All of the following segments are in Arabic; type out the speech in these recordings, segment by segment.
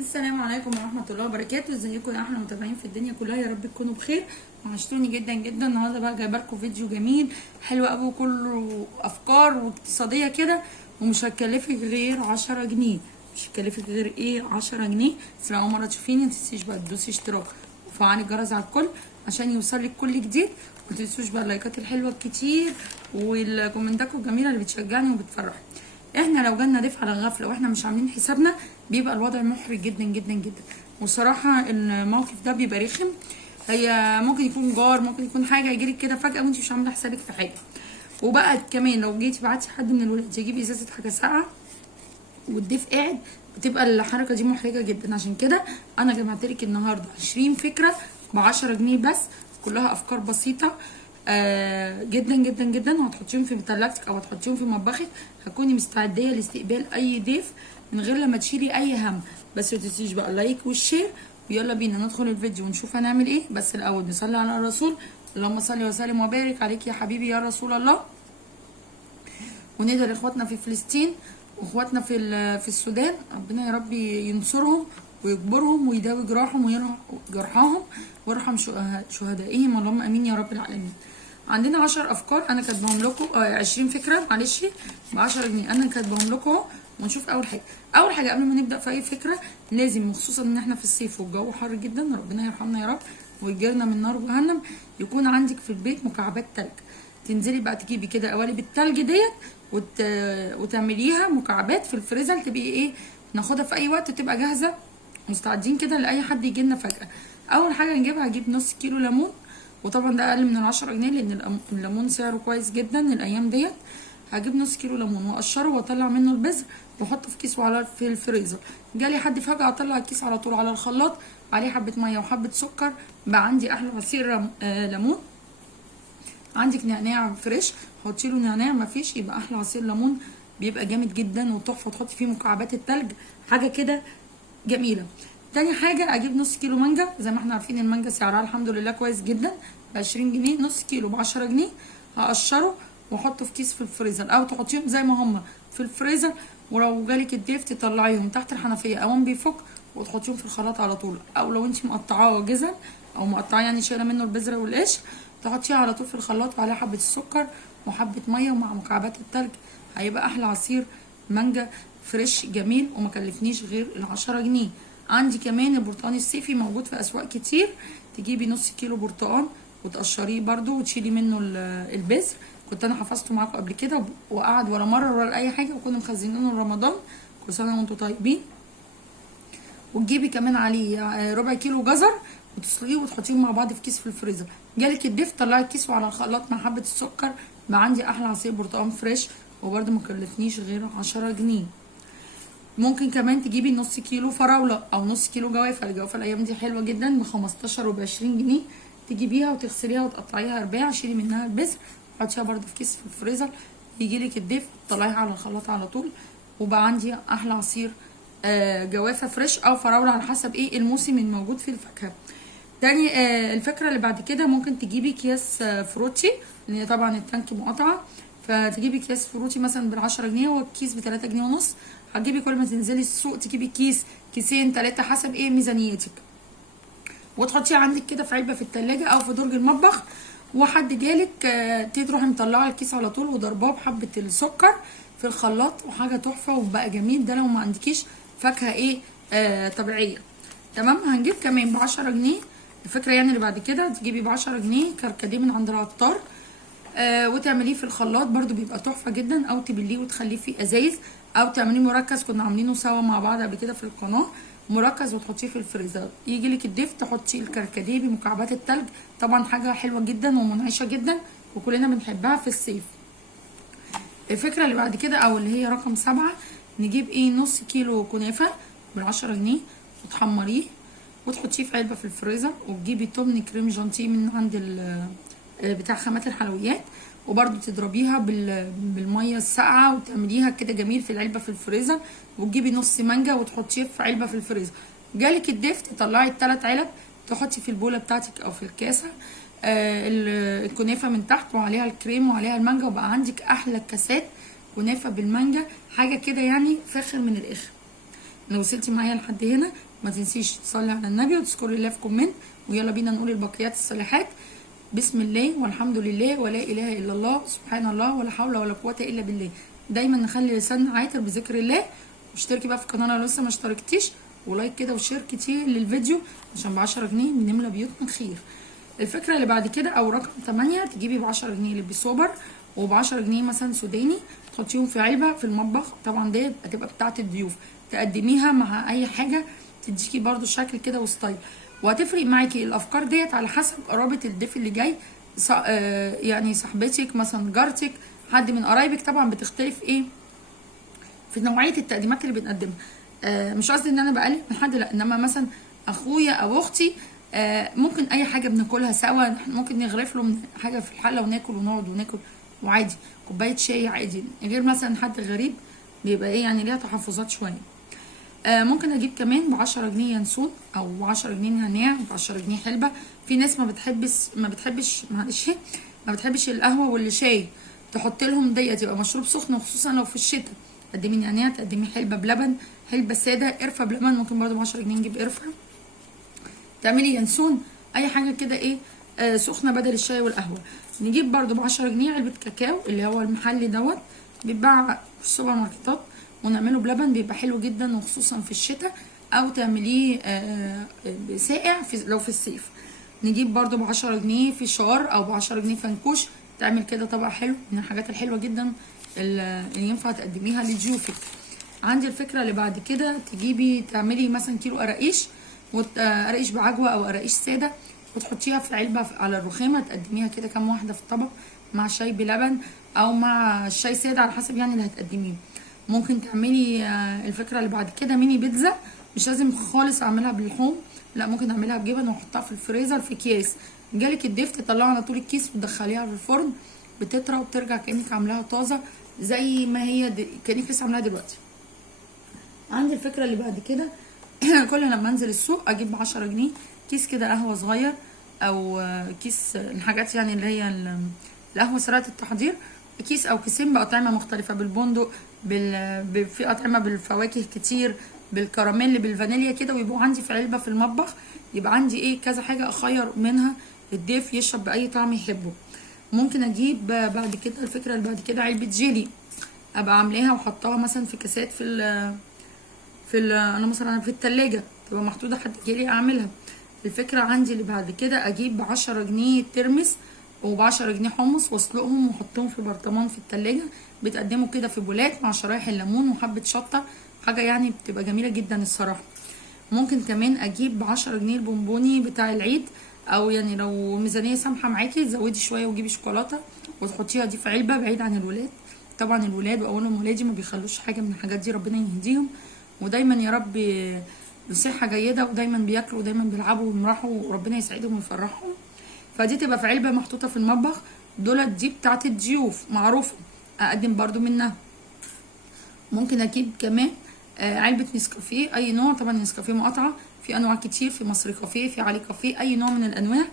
السلام عليكم ورحمة الله وبركاته. ازيكم يا احلى متابعين في الدنيا كلها؟ يا رب تكونوا بخير. وحشتوني جدا جدا. النهارده بقى جايبه لكم فيديو جميل حلو قوي وكله افكار واقتصاديه كده، ومش هتكلفك غير 10 جنيه. مش هتكلفك غير 10 جنيه. بس لو اول مره تشوفيني متنسيش بقى تدوسي اشتراك وفعلي الجرس على الكل عشان يوصلك كل جديد. ومتنسوش بقى اللايكات الحلوه الكتير والكومنتات الجميله اللي بتشجعني وبتفرحني. احنا لو جالنا ضيف على غفله واحنا مش عاملين حسابنا بيبقى الوضع محرج جدا جدا جدا. وصراحه الموقف ده بيبقى رخم. هي ممكن يكون جار، ممكن يكون حاجه يجيلك كده فجاه وانت مش عامله حسابك في حاجه. وبقى كمان لو جيتي بعتي حد من الولاد يجيب ازازه حاجه ساقعه والضيف قاعد، بتبقى الحركه دي محرجه جدا. عشان كده انا جمعت لك النهارده 20 فكره ب10 جنيه بس، كلها افكار بسيطه جدا جدا جدا، وهتحطيهم في تلاجتك او هتحطيهم في مطبخك. هتكوني مستعديه لاستقبال اي ضيف من غير لما تشيلي اي هم. بس ما تنسيش بقى اللايك والشير، ويلا بينا ندخل الفيديو ونشوف هنعمل ايه. بس الاول نصلي على الرسول. اللهم صل وسلم وبارك عليك يا حبيبي يا رسول الله. وندعي لاخواتنا في فلسطين واخواتنا في السودان، ربنا يا رب ينصرهم ويجبرهم ويداوي جراحهم وجرحاهم ويرحم شهدائهم، اللهم امين يا رب العالمين. عندنا 10 افكار انا كاتباهم لكم، 20 فكره معلش ب10 جنيه انا كاتباهم لكم. ونشوف اول حاجه قبل ما نبدا في اي فكره، لازم وخصوصا ان احنا في الصيف والجو حر جدا، ربنا يرحمنا يا رب ويجيرنا من نار جهنم، يكون عندك في البيت مكعبات تلج. تنزلي بقى تجيبي كده قوالب التلج ديت وتعمليها مكعبات في الفريزر، تبقي ايه ناخدها في اي وقت تبقى جاهزه مستعدين كده لاي حد يجي لنا فجاه. اول حاجه نجيبها، هجيب نص كيلو ليمون، وطبعا ده اقل من ال10 جنيه لان الليمون سعره كويس جدا الايام ديت. هجيب نص كيلو ليمون واقشره واطلع منه البذر واحطه في كيس في الفريزر. جالي حد فجاه اطلع الكيس على طول على الخلاط، عليه حبه ميه وحبه سكر، بقى عندي احلى عصير ليمون. عندك نعناع فريش، حطي له نعناع، مفيش يبقى احلى عصير ليمون، بيبقى جامد جدا وتحفه. تحطي فيه مكعبات التلج، حاجه كده جميله. تاني حاجه اجيب نص كيلو مانجا، زي ما احنا عارفين المانجا سعرها الحمد لله كويس جدا ب20 جنيه، نص كيلو ب10 جنيه. هقشره واحطه في كيس في الفريزر، او تحطيهم زي ما هما في الفريزر، ولو جالك الضيف تطلعيهم تحت الحنفيه اوام بيفك وتحطيهم في الخلاط على طول. او لو انت مقطعاه جزل او مقطعاه يعني شايله منه البذره والقشر، تحطيها على طول في الخلاط وعليها حبه السكر وحبه ميه ومع مكعبات التلج، هيبقى احلى عصير مانجا فريش جميل وما كلفنيش غير ال10 جنيه. عندي كمان البرتقال الصيفي موجود في اسواق كتير، تجيبي نص كيلو برتقال وتقشريه برده وتشيلي منه البذر. كنت انا حفظته معاكم قبل كده وقعد ولا مره ولا اي حاجه، وكنا مخزنينه رمضان. كل سنه وانتم طيبين. وتجيبي كمان عليه ربع كيلو جزر وتسلقيه وتحطيهم مع بعض في كيس في الفريزر. جالك الضيف طلعي الكيس وعلى الخلاط مع حبه السكر، بقى عندي احلى عصير برتقال فريش وبرده مكلفنيش غير 10 جنيه. ممكن كمان تجيبي نص كيلو فراوله او نص كيلو جوافه. الجوافه الايام دي حلوه جدا ب15 وب20 جنيه. تجيبيها وتغسليها وتقطعيها رباع، شيلي منها البذر وحطيها برده في كيس في الفريزر. يجيلك الضيف طلعيها على الخلاط على طول، وبقى عندي احلى عصير جوافه فريش او فراوله على حسب ايه الموسم الموجود في الفاكهه. تاني الفكره اللي بعد كده، ممكن تجيبي اكياس فروتي، لان طبعا التانك مقاطعه، فتجيبي اكياس فروتي مثلا ب10 جنيه والكيس ب3 جنيه ونص. هتجيبي كل ما تنزلي السوق تجيبي كيس كيسين 3 حسب ايه ميزانيتك، وتحطيه عندك كده في علبه في التلاجة او في درج المطبخ. وحد جالك تروحي مطلعه الكيس على طول وضرباه بحبه السكر في الخلاط، وحاجه تحفه وبقى جميل. ده لو ما عندكيش فاكهه ايه طبيعيه. تمام. هنجيب كمان ب10 جنيه الفكره يعني اللي بعد كده، تجيبي ب10 جنيه كركديه من عند العطار وتعمليه في الخلاط، برده بيبقى تحفه جدا. او تبليه وتخليه في ازايز، او تعمليه مركز، كنا عاملينه سوا مع بعض قبل كده في القناه مركز، وتحطيه في الفريزر. يجي لك الضيف تحطي الكركديه بمكعبات التلج، طبعا حاجه حلوه جدا ومنعشه جدا وكلنا بنحبها في الصيف. الفكره اللي بعد كده او اللي هي رقم 7، نجيب ايه نص كيلو كنافه ب10 جنيه وتحمريه وتحطيه في علبه في الفريزر. وتجيبي تمن كريم جانتيه من عند بتاع خامات الحلويات، وبرده تضربيها بالميه الساقعه وتعمليها كده جميل في العلبه في الفريزر. وتجيبي نص مانجا وتحطيه في علبه في الفريزر. جالك الضيف تطلعي ال3 علب تحطي في البوله بتاعتك او في الكاسه الكنافه من تحت وعليها الكريم وعليها المانجا، وبقى عندك احلى كاسات كنافه بالمانجا، حاجه كده يعني فاخر من الاخر. لو وصلتي معايا لحد هنا ما تنسيش تصلي على النبي وتذكري الله في كومنت. ويلا بينا نقول البقيات الصالحات. بسم الله والحمد لله ولا اله الا الله سبحان الله ولا حول ولا قوه الا بالله. دايما نخلي لساننا عاطر بذكر الله. واشتركي بقى في القناه لو لسه ما اشتركتيش، ولايك كده وشير كتير للفيديو عشان ب10 جنيه بنملى بيوتنا خير. الفكره اللي بعد كده او رقم 8 تجيبي ب10 جنيه لبس سوبر وب10 جنيه مثلا سوداني، تحطيهم في علبه في المطبخ. طبعا دي هتبقى بتاعه الضيوف، تقدميها مع اي حاجه تديكي برده شكل كده وستايل. وهتفرق معاكي الافكار ديت على حسب قرابه الضيف اللي جاي. يعني صاحبتك مثلا، جارتك، حد من قرايبك. طبعا بتختلف ايه في نوعيه التقديمات اللي بنقدمها. مش قصدي ان انا بقلل من حد، لا، انما مثلا اخويا او اختي ممكن اي حاجه بناكلها سوا، ممكن نغرف له من حاجه في الحله وناكل ونقعد وناكل وعادي، كوبايه شاي عادي. غير مثلا حد غريب بيبقى ايه يعني ليها تحفظات شويه. ممكن اجيب كمان ب10 جنيه ينسون او 10 جنيه نعناع، ب10 جنيه حلبه. في ناس ما بتحبش القهوه والشاي، تحط لهم ديت يبقى مشروب سخن، وخصوصا لو في الشتاء. تقدمي نعناع، تقدمي حلبه بلبن، حلبه ساده، قرفه بلبن. ممكن برده ب10 جنيه نجيب قرفه. تعملي ينسون، اي حاجه كده ايه سخنه بدل الشاي والقهوه. نجيب برده ب10 جنيه علبه كاكاو اللي هو المحلي دوت، بيتباع في السوبر ماركتات، ونعمله بلبن بيبقى حلو جدا وخصوصا في الشتاء، او تعمليه ساقع لو في الصيف. نجيب برده ب10 جنيه فشار او ب10 جنيه فنكوش، تعمل كده طبق حلو من الحاجات الحلوه جدا اللي ينفع تقدميها لضيوفك. عندي الفكره اللي بعد كده تجيبي تعملي مثلا كيلو قراقيش، قراقيش بعجوه او قراقيش ساده، وتحطيها في علبه على الرخامه، تقدميها كده كام واحده في الطبق مع شاي بلبن او مع الشاي ساده على حسب يعني اللي هتقدميه. ممكن تعملي الفكره اللي بعد كده ميني بيتزا، مش لازم خالص اعملها باللحوم، لا، ممكن اعملها بجبن واحطها في الفريزر في اكياس. جالك الضيف تطلعي على طول الكيس وتدخليها في الفرن، بتطرى وبترجع كانك عاملاها طازه زي ما هي كانك لسه عاملاها دلوقتي. عندي الفكره اللي بعد كده كل لما انزل السوق اجيب ب10 جنيه كيس كده قهوه صغير، او كيس الحاجات يعني اللي هي القهوه سريعه التحضير، كيس او كيسين باطعمه مختلفه، بالبندق، في اطعمه بالفواكه كتير، بالكراميل، بالفانيليا كده، ويبقوا عندي في علبه في المطبخ. يبقى عندي ايه كذا حاجه اخير منها الضيف يشرب باي طعم يحبه. ممكن اجيب بعد كده الفكره اللي بعد كده علبه جيلي، ابقى عاملاها وحطاها مثلا في كاسات انا مثلا في التلاجة تبقى محطوطه حد جيلي اعملها. الفكره عندي اللي بعد كده اجيب ب10 جنيه ترمس وب10 جنيه حمص، واسلقهم واحطهم في برطمان في التلاجة، بتقدموا كده في بولات مع شرايح الليمون وحبه شطه، حاجه يعني بتبقى جميله جدا الصراحه. ممكن كمان اجيب ب10 جنيه البونبوني بتاع العيد، او يعني لو ميزانيه سامحه معاكي تزودي شويه وتجيبي شوكولاته وتحطيها دي في علبه بعيد عن الولاد. طبعا الولاد واولهم ولادي ما بيخلوش حاجه من الحاجات دي، ربنا يهديهم، ودايما يا رب بصحه جيده، ودايما بياكلوا ودايما بيلعبوا ويمرحوا، وربنا يسعدهم ويفرحهم. فدي تبقى في علبه محطوطه في المطبخ. دي بتاعت الضيوف معروفه، اقدم برضو منها. ممكن اجيب كمان علبه نسكافيه اي نوع، طبعا نسكافيه مقاطعه، في انواع كتير، في مصري كافيه، في علي كافيه، اي نوع من الانواع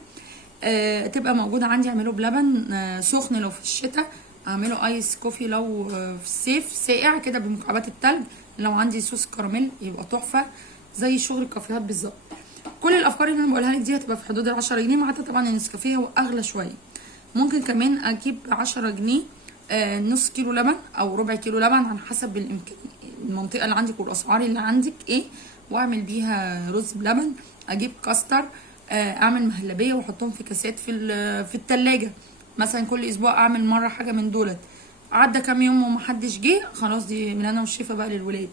تبقى موجوده عندي. اعمله بلبن سخن لو في الشتاء، اعمله ايس كوفي لو في الصيف ساقع كده بمكعبات التلج. لو عندي صوص كراميل يبقى تحفه زي شغل الكافيهات بالظبط. كل الافكار اللي انا بقولها لك دي هتبقى في حدود ال10 جنيه، ما عدا طبعا النسكافيه هو اغلى شويه. ممكن كمان اجيب 10 جنيه نص كيلو لبن او ربع كيلو لبن على حسب المنطقه اللي عندك والاسعار اللي عندك ايه، واعمل بيها رز بلبن. اجيب كاستر، اعمل مهلبيه واحطهم في كاسات في التلاجة، مثلا كل اسبوع اعمل مره حاجه من دولت. عدى كام يوم ومحدش جه، خلاص دي من انا والشيفه بقى للولاد.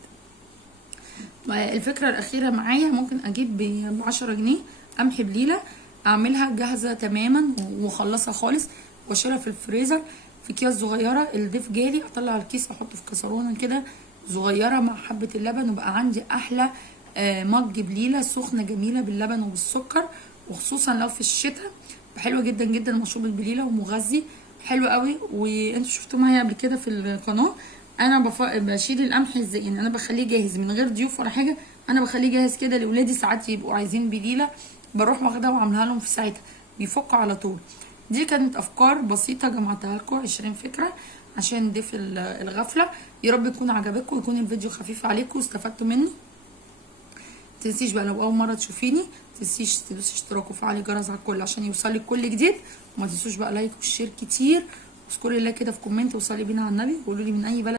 الفكره الاخيره معايا ممكن اجيب ب10 جنيه قمح بليله، اعملها جاهزه تماما واخلصها خالص واشيلها في الفريزر في اكياس صغيره. الضيف جالي اطلع الكيس احطه في كسرونه كده صغيره مع حبه اللبن، وبقى عندي احلى مج بليله سخنه جميله باللبن وبالسكر، وخصوصا لو في الشتاء حلوه جدا جدا مشروب البليله ومغذي حلو قوي. وانتوا شفتوا معايا قبل كده في القناه انا بشيل القمح ازاي، يعني انا بخليه جاهز من غير ضيوف ولا حاجه، انا بخليه جاهز كده لاولادي، ساعات يبقوا عايزين بليله بروح واخدها وعاملها لهم في ساعتها بيفكوا على طول. دي كانت افكار بسيطه جمعتها لكم 20 فكره عشان ضيف الغفله. يا رب يكون عجبكم ويكون الفيديو خفيف عليكم واستفدتوا منه. تنسيش بقى لو اول مره تشوفيني تنسيش تدوسي اشتراك وفعلي الجرس على الكل عشان يوصلك كل جديد. وما تنسوش بقى لايك والشير كتير، واذكري الله كده في كومنت وصلي بينا على النبي وقولوا لي من اي بلد